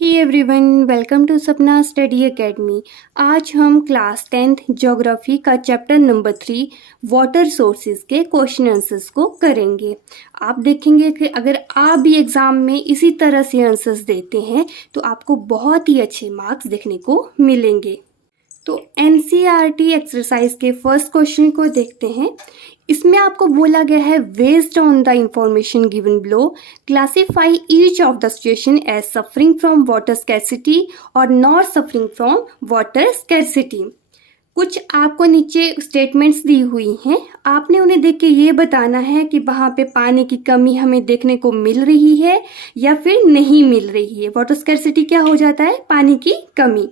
Hey everyone, welcome to सपना study academy. आज हम क्लास 10th ज्योग्राफी का चैप्टर नंबर 3 वाटर सोर्सेज के क्वेश्चन आंसर्स को करेंगे। आप देखेंगे कि अगर आप भी एग्ज़ाम में इसी तरह से आंसर्स देते हैं तो आपको बहुत ही अच्छे मार्क्स देखने को मिलेंगे। तो एनसीईआरटी एक्सरसाइज के फर्स्ट क्वेश्चन को देखते हैं। इसमें आपको बोला गया है based on the information given below classify each of the situation as suffering from water scarcity और not suffering from water scarcity. कुछ आपको नीचे स्टेटमेंट्स दी हुई हैं, आपने उन्हें देख के ये बताना है कि वहाँ पे पानी की कमी हमें देखने को मिल रही है या फिर नहीं मिल रही है। वाटर स्कैरसिटी क्या हो जाता है? पानी की कमी।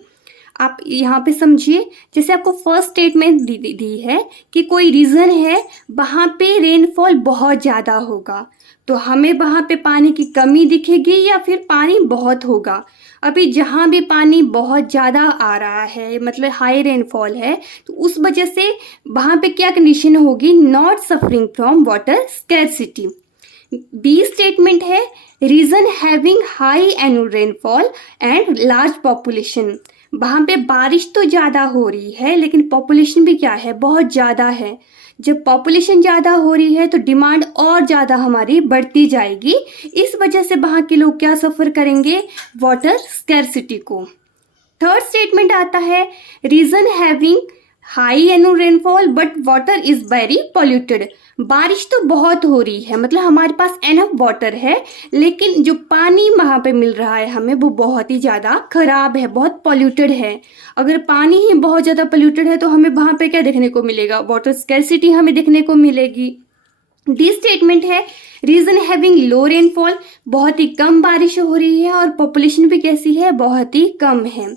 आप यहाँ पे समझिए, जैसे आपको फर्स्ट स्टेटमेंट दी है कि कोई रीज़न है वहाँ पे रेनफॉल बहुत ज़्यादा होगा, तो हमें वहाँ पे पानी की कमी दिखेगी या फिर पानी बहुत होगा। अभी जहाँ भी पानी बहुत ज़्यादा आ रहा है, मतलब हाई रेनफॉल है, तो उस वजह से वहाँ पे क्या कंडीशन होगी? Not suffering from water scarcity. B statement है reason having high annual rainfall and large population. वहाँ पे बारिश तो ज़्यादा हो रही है लेकिन पॉपुलेशन भी क्या है? बहुत ज़्यादा है। जब पॉपुलेशन ज़्यादा हो रही है तो डिमांड और ज़्यादा हमारी बढ़ती जाएगी। इस वजह से वहाँ के लोग क्या सफ़र करेंगे? वाटर स्कैरसिटी को। थर्ड स्टेटमेंट आता है reason having high annual rainfall but water is very polluted. बारिश तो बहुत हो रही है, मतलब हमारे पास एनफ वाटर है, लेकिन जो पानी वहाँ पे मिल रहा है हमें वो बहुत ही ज़्यादा खराब है, बहुत पॉल्यूटेड है। अगर पानी ही बहुत ज़्यादा पॉल्यूटेड है तो हमें वहाँ पे क्या देखने को मिलेगा? वाटर स्कैरसिटी हमें देखने को मिलेगी। डी स्टेटमेंट है रीजन हैविंग लो रेनफॉल, बहुत ही कम बारिश हो रही है और पॉपुलेशन भी कैसी है? बहुत ही कम है।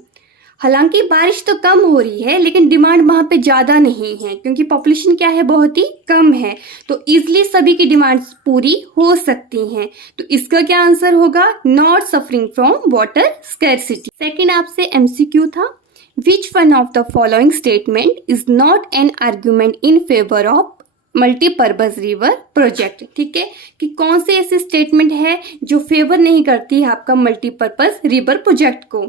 हालांकि बारिश तो कम हो रही है लेकिन डिमांड वहाँ पे ज़्यादा नहीं है क्योंकि पॉपुलेशन क्या है? बहुत ही कम है, तो इजली सभी की डिमांड्स पूरी हो सकती हैं। तो इसका क्या आंसर होगा? Not suffering from water scarcity. Second आपसे एमसीक्यू था, which one of the following statement is not an argument in favour of multipurpose river project. ठीक है, कि कौन से ऐसे स्टेटमेंट है जो फेवर नहीं करती है आपका मल्टीपर्पज रिवर प्रोजेक्ट को।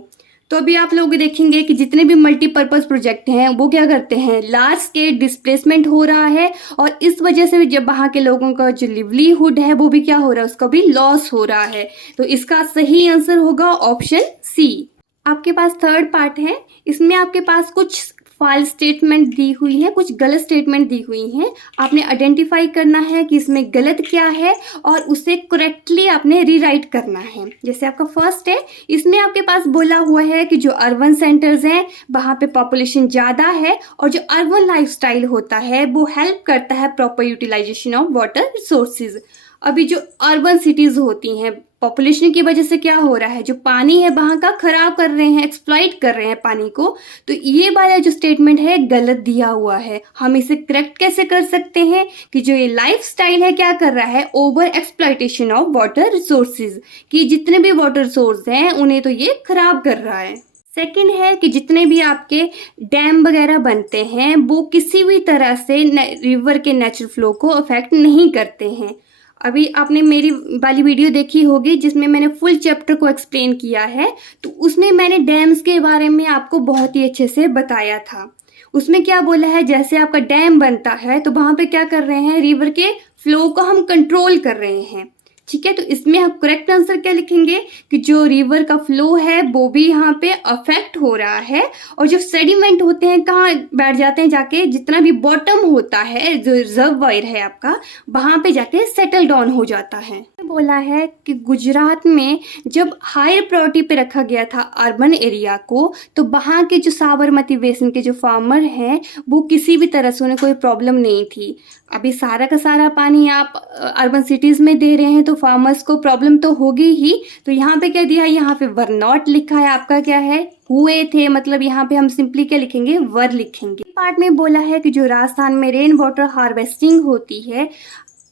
तो अभी आप लोग देखेंगे कि जितने भी मल्टीपर्पज प्रोजेक्ट हैं वो क्या करते हैं? लार्ज स्केल डिस्प्लेसमेंट हो रहा है और इस वजह से जब वहाँ के लोगों का जो लिवलीहुड है वो भी क्या हो रहा है? उसका भी लॉस हो रहा है। तो इसका सही आंसर होगा ऑप्शन सी। आपके पास थर्ड पार्ट है, इसमें आपके पास कुछ फॉल्स स्टेटमेंट दी हुई है, कुछ गलत स्टेटमेंट दी हुई हैं। आपने आइडेंटिफाई करना है कि इसमें गलत क्या है और उसे करेक्टली आपने रीराइट करना है। जैसे आपका फर्स्ट है, इसमें आपके पास बोला हुआ है कि जो अर्बन सेंटर्स हैं वहाँ पे पॉपुलेशन ज़्यादा है और जो अर्बन लाइफस्टाइल होता है वो हेल्प करता है proper utilization of water resources. अभी जो अर्बन सिटीज़ होती हैं, पॉपुलेशन की वजह से क्या हो रहा है? जो पानी है वहाँ का खराब कर रहे हैं, एक्सप्लॉइट कर रहे हैं पानी को। तो ये वाला जो स्टेटमेंट है गलत दिया हुआ है। हम इसे करेक्ट कैसे कर सकते हैं कि जो ये लाइफस्टाइल है क्या कर रहा है? Over exploitation of water resources, कि जितने भी वाटर सोर्स हैं उन्हें तो ये खराब कर रहा है। सेकेंड है कि जितने भी आपके डैम वगैरह बनते हैं वो किसी भी तरह से रिवर के नेचुरल फ्लो को अफेक्ट नहीं करते हैं। अभी आपने मेरी वाली वीडियो देखी होगी जिसमें मैंने फुल चैप्टर को एक्सप्लेन किया है, तो उसमें मैंने डैम्स के बारे में आपको बहुत ही अच्छे से बताया था। उसमें क्या बोला है? जैसे आपका डैम बनता है तो वहाँ पे क्या कर रहे हैं? रिवर के फ्लो को हम कंट्रोल कर रहे हैं। ठीक है, तो इसमें हम करेक्ट आंसर क्या लिखेंगे कि जो रिवर का फ्लो है वो भी यहाँ पे अफेक्ट हो रहा है और जो सेडिमेंट होते हैं कहाँ बैठ जाते हैं? जाके जितना भी बॉटम होता है, जो रिजर्वायर है आपका, वहाँ पे जाके सेटल डाउन हो जाता है। बोला है कि गुजरात में जब हायर प्रायोरिटी पे रखा गया था अर्बन एरिया को, तो वहाँ के जो साबरमती बेसिन के जो फार्मर हैं वो किसी भी तरह से उन्हें कोई प्रॉब्लम नहीं थी। अभी सारा का सारा पानी आप अर्बन सिटीज़ में दे रहे हैं तो फार्मर्स को प्रॉब्लम तो होगी ही। तो यहाँ पे क्या दिया है? यहाँ पे वर नॉट लिखा है, आपका क्या है? हुए थे, मतलब यहाँ पे हम सिंपली क्या लिखेंगे? वर लिखेंगे। पार्ट में बोला है कि जो राजस्थान में रेन वाटर हार्वेस्टिंग होती है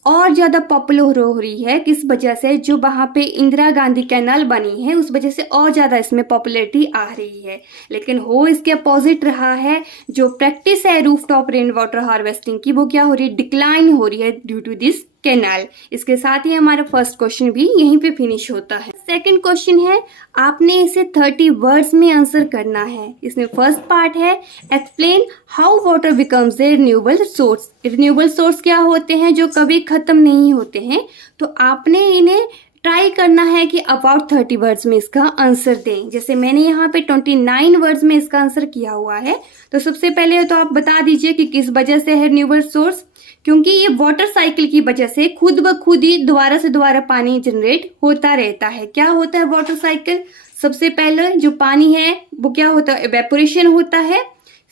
और ज़्यादा पॉपुलर हो रही है, किस वजह से? जो वहाँ पे इंदिरा गांधी कैनाल बनी है उस वजह से और ज़्यादा इसमें पॉपुलैरिटी आ रही है। लेकिन हो इसके अपोजिट रहा है, जो प्रैक्टिस है रूफटॉप रेन वाटर हार्वेस्टिंग की वो क्या हो रही है? डिक्लाइन हो रही है ड्यू टू दिस कैनाल। इसके साथ ही हमारा फर्स्ट क्वेश्चन भी यहीं पे फिनिश होता है। सेकंड क्वेश्चन है, आपने इसे 30 वर्ड्स में आंसर करना है। इसमें फर्स्ट पार्ट है explain how water becomes a renewable source. Renewable source क्या होते हैं, जो कभी खत्म नहीं होते हैं। तो आपने इन्हें ट्राई करना है कि अबाउट 30 वर्ड्स में इसका आंसर दें। जैसे मैंने यहाँ पे 29 वर्ड्स में इसका आंसर किया हुआ है। तो सबसे पहले तो आप बता दीजिए कि किस वजह से है रिन्यूएबल सोर्स। क्योंकि ये वाटर साइकिल की वजह से खुद ब खुद ही दोबारा से दोबारा पानी जनरेट होता रहता है। क्या होता है वाटर साइकिल, सबसे पहले जो पानी है वो क्या होता है, इवेपोरेशन होता है।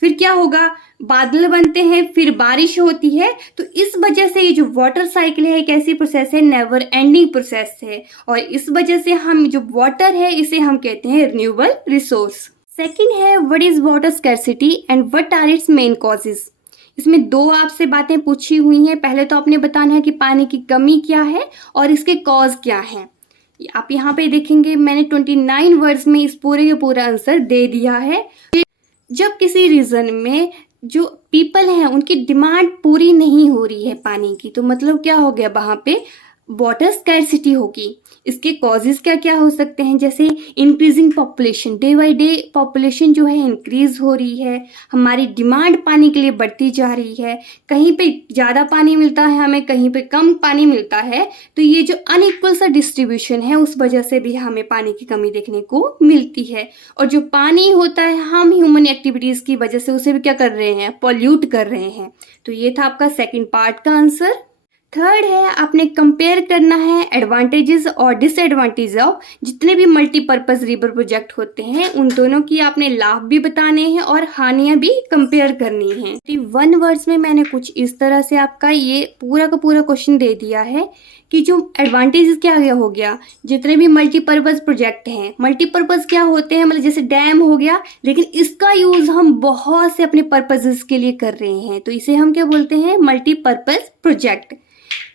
फिर क्या होगा, बादल बनते हैं, फिर बारिश होती है। तो इस वजह से ये जो वाटर साइकिल है एक ऐसी प्रोसेस है, नेवर एंडिंग प्रोसेस है। और इस वजह से हम जो वाटर है इसे हम कहते हैं रिन्यूएबल रिसोर्स। सेकंड है what is water scarcity and what are its main causes. इसमें दो आपसे बातें पूछी हुई हैं। पहले तो आपने बताना है कि पानी की कमी क्या है और इसके कॉज क्या हैं। आप यहाँ पे देखेंगे मैंने 29 वर्ड्स में इस पूरे का पूरा आंसर दे दिया है। जब किसी रीजन में जो पीपल हैं उनकी डिमांड पूरी नहीं हो रही है पानी की, तो मतलब क्या हो गया, वहां पे वाटर स्कैर्सिटी होगी। इसके कॉजेज क्या क्या हो सकते हैं, जैसे increasing population, day by day population जो है इंक्रीज हो रही है, हमारी डिमांड पानी के लिए बढ़ती जा रही है। कहीं पे ज़्यादा पानी मिलता है हमें, कहीं पे कम पानी मिलता है। तो ये जो अनइक्वल सा डिस्ट्रीब्यूशन है उस वजह से भी हमें पानी की कमी देखने को मिलती है। और जो पानी होता है हम ह्यूमन एक्टिविटीज़ की वजह से उसे भी क्या कर रहे हैं, पॉल्यूट कर रहे हैं। तो ये था आपका सेकेंड पार्ट का आंसर। थर्ड है आपने कंपेयर करना है एडवांटेजेस और डिसएडवांटेज ऑफ जितने भी मल्टीपर्पज रिवर प्रोजेक्ट होते हैं, उन दोनों की आपने लाभ भी बताने हैं और हानियां भी कंपेयर करनी है। 1 वर्ड्स में मैंने कुछ इस तरह से आपका ये पूरा का पूरा क्वेश्चन दे दिया है कि जो एडवांटेजेस क्या हो गया, जितने भी मल्टीपर्पज प्रोजेक्ट हैं, मल्टीपर्पज क्या होते हैं, मतलब जैसे डैम हो गया, लेकिन इसका यूज हम बहुत से अपने पर्पजेस के लिए कर रहे हैं, तो इसे हम क्या बोलते हैं, मल्टीपर्पज प्रोजेक्ट।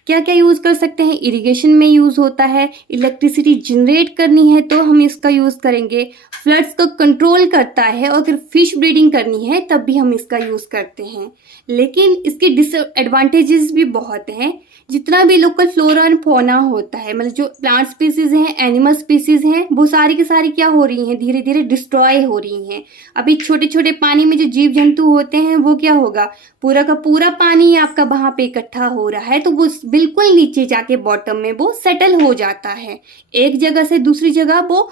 क्या क्या यूज कर सकते हैं, इरिगेशन में यूज होता है, इलेक्ट्रिसिटी जनरेट करनी है तो हम इसका यूज करेंगे, फ्लड्स को कंट्रोल करता है, और अगर फिश ब्रीडिंग करनी है तब भी हम इसका यूज करते हैं। लेकिन इसके डिसएडवांटेजेस भी बहुत हैं। जितना भी लोकल फ्लोरा एंड फौना होता है, मतलब जो प्लांट स्पीसीज हैं, एनिमल स्पीसीज हैं, वो सारी की सारी क्या हो रही हैं, धीरे धीरे डिस्ट्रॉय हो रही हैं। अभी छोटे छोटे पानी में जो जीव जंतु होते हैं वो क्या होगा, पूरा का पूरा पानी आपका वहां पे इकट्ठा हो रहा है, तो वो बिल्कुल नीचे जाके बॉटम में वो सेटल हो जाता है। एक जगह से दूसरी जगह वो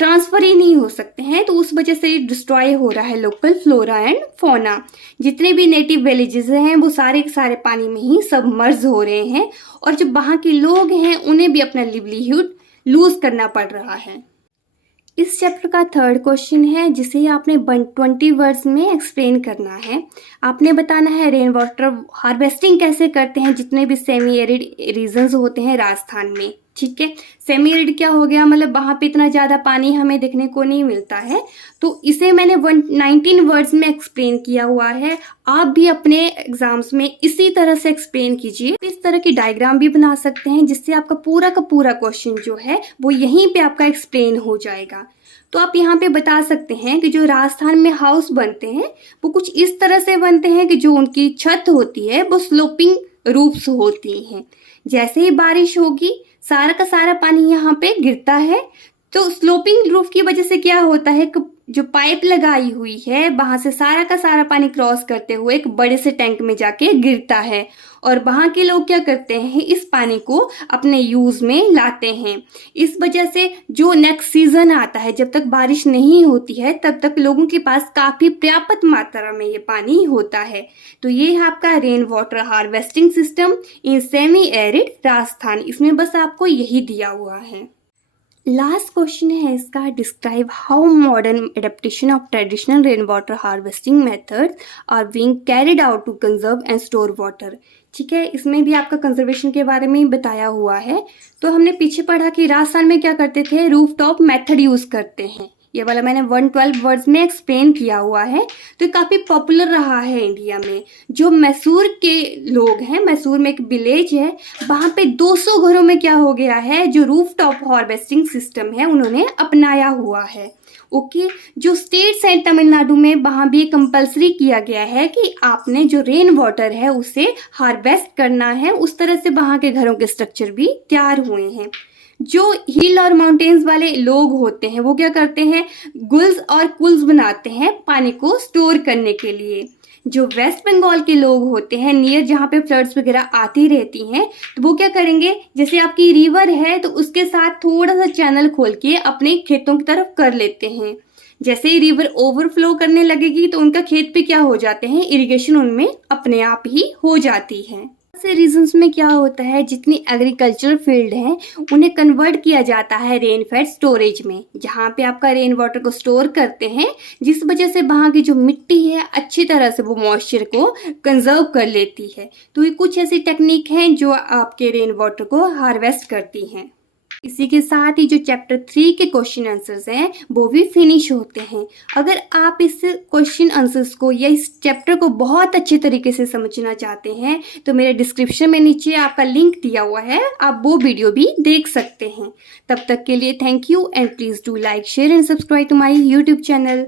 ट्रांसफर ही नहीं हो सकते हैं, तो उस वजह से डिस्ट्रॉय हो रहा है लोकल फ्लोरा एंड फौना। जितने भी नेटिव विलेजेस हैं वो सारे के सारे पानी में ही सबमर्ज हो रहे हैं, और जो वहाँ के लोग हैं उन्हें भी अपना लिवलीहुड लूज करना पड़ रहा है। इस चैप्टर का थर्ड क्वेश्चन है जिसे आपने 120 वर्ड्स में एक्सप्लेन करना है। आपने बताना है रेन वाटर हार्वेस्टिंग कैसे करते हैं जितने भी सेमी एरिड रीजन्स होते हैं राजस्थान में। ठीक है, सेमी एरिड क्या हो गया, मतलब वहाँ पे इतना ज़्यादा पानी हमें देखने को नहीं मिलता है, तो इसे मैंने 119 वर्ड्स में एक्सप्लेन किया हुआ है। आप भी अपने एग्जाम्स में इसी तरह से एक्सप्लेन कीजिए। इस तरह की डायग्राम भी बना सकते हैं जिससे आपका पूरा का पूरा क्वेश्चन जो है वो यहीं पे आपका एक्सप्लेन हो जाएगा। तो आप यहाँ पे बता सकते हैं कि जो राजस्थान में हाउस बनते हैं वो कुछ इस तरह से बनते हैं कि जो उनकी छत होती है वो स्लोपिंग रूफ्स होती हैं। जैसे ही बारिश होगी सारा का सारा पानी यहाँ पे गिरता है, तो स्लोपिंग रूफ की वजह से क्या होता है, जो पाइप लगाई हुई है वहां से सारा का सारा पानी क्रॉस करते हुए एक बड़े से टैंक में जाके गिरता है, और वहां के लोग क्या करते हैं, इस पानी को अपने यूज में लाते हैं। इस वजह से जो नेक्स्ट सीजन आता है, जब तक बारिश नहीं होती है तब तक लोगों के पास काफी पर्याप्त मात्रा में ये पानी होता है। तो ये है आपका rain water harvesting system in semi arid Rajasthan. इसमें बस आपको यही दिया हुआ है। लास्ट क्वेश्चन है इसका, describe how modern adaptation of traditional rain water harvesting methods are being carried out to conserve and store water. ठीक है, इसमें भी आपका कंजर्वेशन के बारे में बताया हुआ है। तो हमने पीछे पढ़ा कि राजस्थान में क्या करते थे, रूफ टॉप मेथड यूज करते हैं। ये वाला मैंने 112 वर्ड्स में एक्सप्लेन किया हुआ है। तो ये काफ़ी पॉपुलर रहा है इंडिया में। जो मैसूर के लोग हैं, मैसूर में एक विलेज है, वहाँ पे 200 घरों में क्या हो गया है, जो रूफ टॉप हार्वेस्टिंग सिस्टम है उन्होंने अपनाया हुआ है। ओके, जो स्टेट्स हैं तमिलनाडु में, वहाँ भी कंपलसरी किया गया है कि आपने जो रेन वाटर है उसे हार्वेस्ट करना है। उस तरह से वहाँ के घरों के स्ट्रक्चर भी तैयार हुए हैं। जो हिल और माउंटेन्स वाले लोग होते हैं वो क्या करते हैं, गुल्स और कुल्स बनाते हैं पानी को स्टोर करने के लिए। जो वेस्ट बंगाल के लोग होते हैं, नियर जहाँ पे फ्लड्स वगैरह आती रहती हैं, तो वो क्या करेंगे, जैसे आपकी रिवर है तो उसके साथ थोड़ा सा चैनल खोल के अपने खेतों की तरफ कर लेते हैं। जैसे ही रिवर ओवरफ्लो करने लगेगी तो उनका खेत पे क्या हो जाते हैं, इरिगेशन उनमें अपने आप ही हो जाती है। ऐसे रीजंस में क्या होता है, जितनी एग्रीकल्चरल फील्ड है उन्हें कन्वर्ट किया जाता है रेन फेड स्टोरेज में, जहाँ पे आपका रेन वाटर को स्टोर करते हैं, जिस वजह से वहाँ की जो मिट्टी है अच्छी तरह से वो मॉइस्चर को कंजर्व कर लेती है। तो ये कुछ ऐसी टेक्निक हैं जो आपके रेन वाटर को हार्वेस्ट करती हैं। इसी के साथ ही जो चैप्टर 3 के क्वेश्चन आंसर्स हैं वो भी फिनिश होते हैं। अगर आप इस क्वेश्चन आंसर्स को या इस चैप्टर को बहुत अच्छे तरीके से समझना चाहते हैं तो मेरे डिस्क्रिप्शन में नीचे आपका लिंक दिया हुआ है, आप वो वीडियो भी देख सकते हैं। तब तक के लिए thank you and please do like share and subscribe to my YouTube channel.